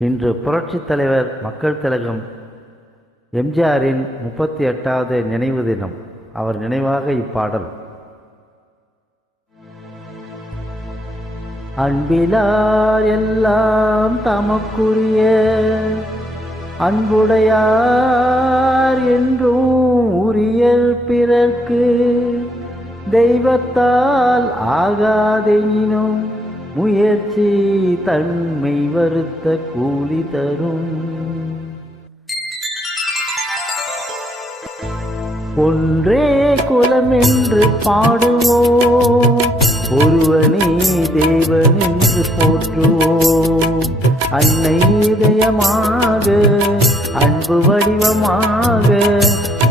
இன்று புரட்சித் தலைவர் மக்கள் திலகம் எம்ஜிஆரின் 38வது நினைவு தினம். அவர் நினைவாக இப்பாடல். அன்பிலார் எல்லாம் தமக்குரிய அன்புடையார் என்றும் உரியல் பிறர்க்கு தெய்வத்தால் ஆகாதெனினும் முயற்சி தன்மை வருத்த கூலி தரும். ஒன்றே குலமென்று பாடுவோம், ஒருவனே தேவன் என்று போற்றுவோம். அன்னை இதயமாக அன்பு வடிவமாக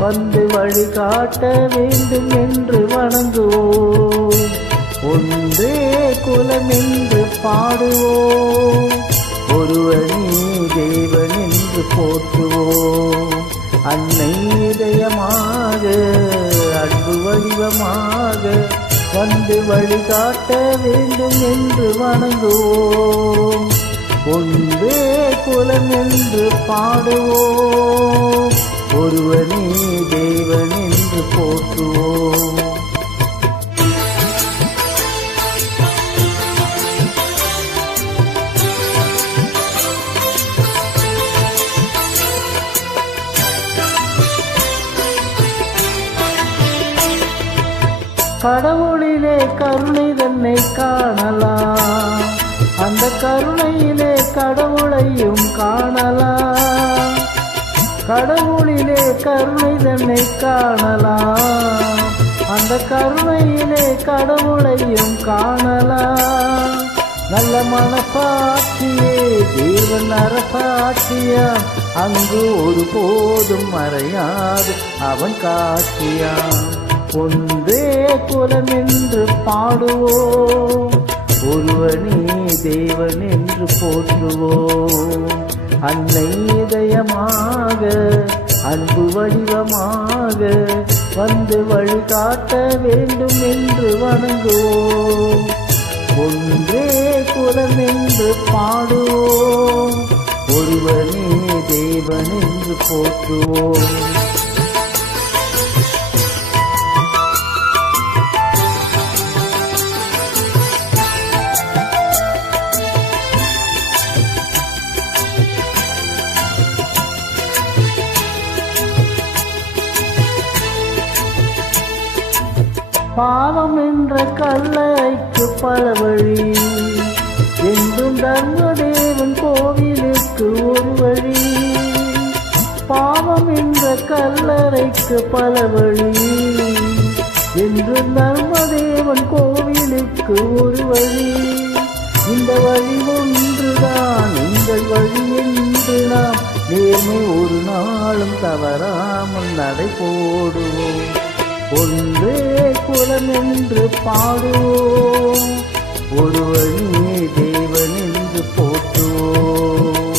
வந்து வழிகாட்ட வேண்டும் என்று வணங்குவோம். ஒன்றே குலமென்று பாடுவோம், ஒருவனே தேவன் என்று போற்றுவோம். அன்னை இதயமாக அன்பு வடிவமாக வந்து வழிகாட்ட வேண்டும் என்று வணங்குவோம். ஒன்றே குலம் என்று பாடுவோம், ஒருவனே தேவன் என்று போற்றுவோம். கடவுளிலே கருணை தன்னை காணலாம், அந்த கருணையிலே கடவுளையும் காணலாம். கடவுளிலே கருணை தன்னை காணலாம், அந்த கருணையிலே கடவுளையும் காணலாம். நல்ல மனசாட்சியே தேவன் அரசாட்சியா, அங்கு ஒரு போதும் மறையாது அவன் காட்சியாம். ஒன்றே குலம் என்று பாடுவோம், ஒருவனே தேவன் என்று போற்றுவோம். அன்னை இதயமாக அன்பு வடிவமாக வந்து வழிகாட்ட வேண்டும் என்று வணங்குவோம். ஒன்றே குலம் என்று பாடுவோம், ஒருவனே தேவன் என்று போற்றுவோம். பாவம் என்ற கல்லைக்கு பல வழி, என்றும் தர்மதேவன் கோவிலுக்கு ஒரு வழி. பாவம் என்ற கல்லறைக்கு பல வழி, என்றும் தர்மதேவன் கோவிலுக்கு ஒரு வழி. இந்த வழி ஒன்றுதான் எங்கள் வழி என்று நாம் நேர்மை ஒரு நாளும் தவறாமல் நடை போடுவோம். ஒன்றே குலம் என்று பாடுவோம், ஒருவனே தேவன் என்று போற்றுவோம்.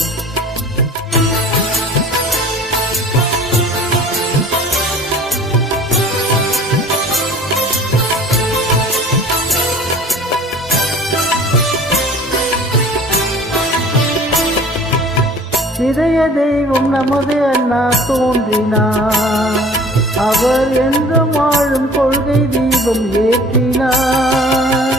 இதய தெய்வம் நமது அண்ணா தோன்றினார், அவர் என்றும் வாழும் கொள்கை தீபம் ஏற்றினார்.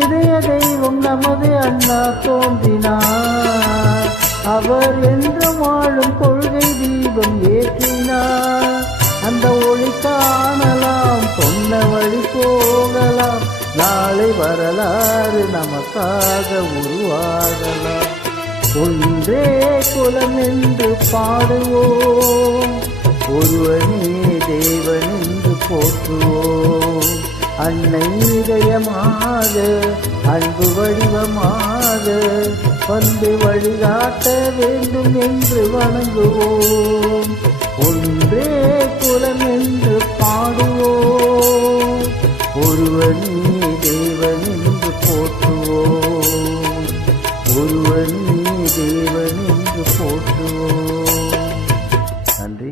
இதய தெய்வம் நமது அண்ணா தோன்றினார், அவர் என்றும் வாழும் கொள்கை தீபம் ஏற்றினார். அந்த ஒளி காணலாம், சொன்ன வழி போகலாம், நாளை வரலாறு நமக்காக உருவாகலாம். ஒன்றே குலம் என்று பாடுவோம், ஒருவனே தேவன் என்று போற்றுவோம். அன்னை இதயமாக அன்பு வடிவமாக வந்து வழிகாட்ட வேண்டும் என்று வணங்குவோம். ஒன்றே குலம் என்று பாடுவோம், ஒருவனே தேவன் என்று போற்றுவோம். ஒருவனே தேவன் என்று போற்றுவோம். நன்றி.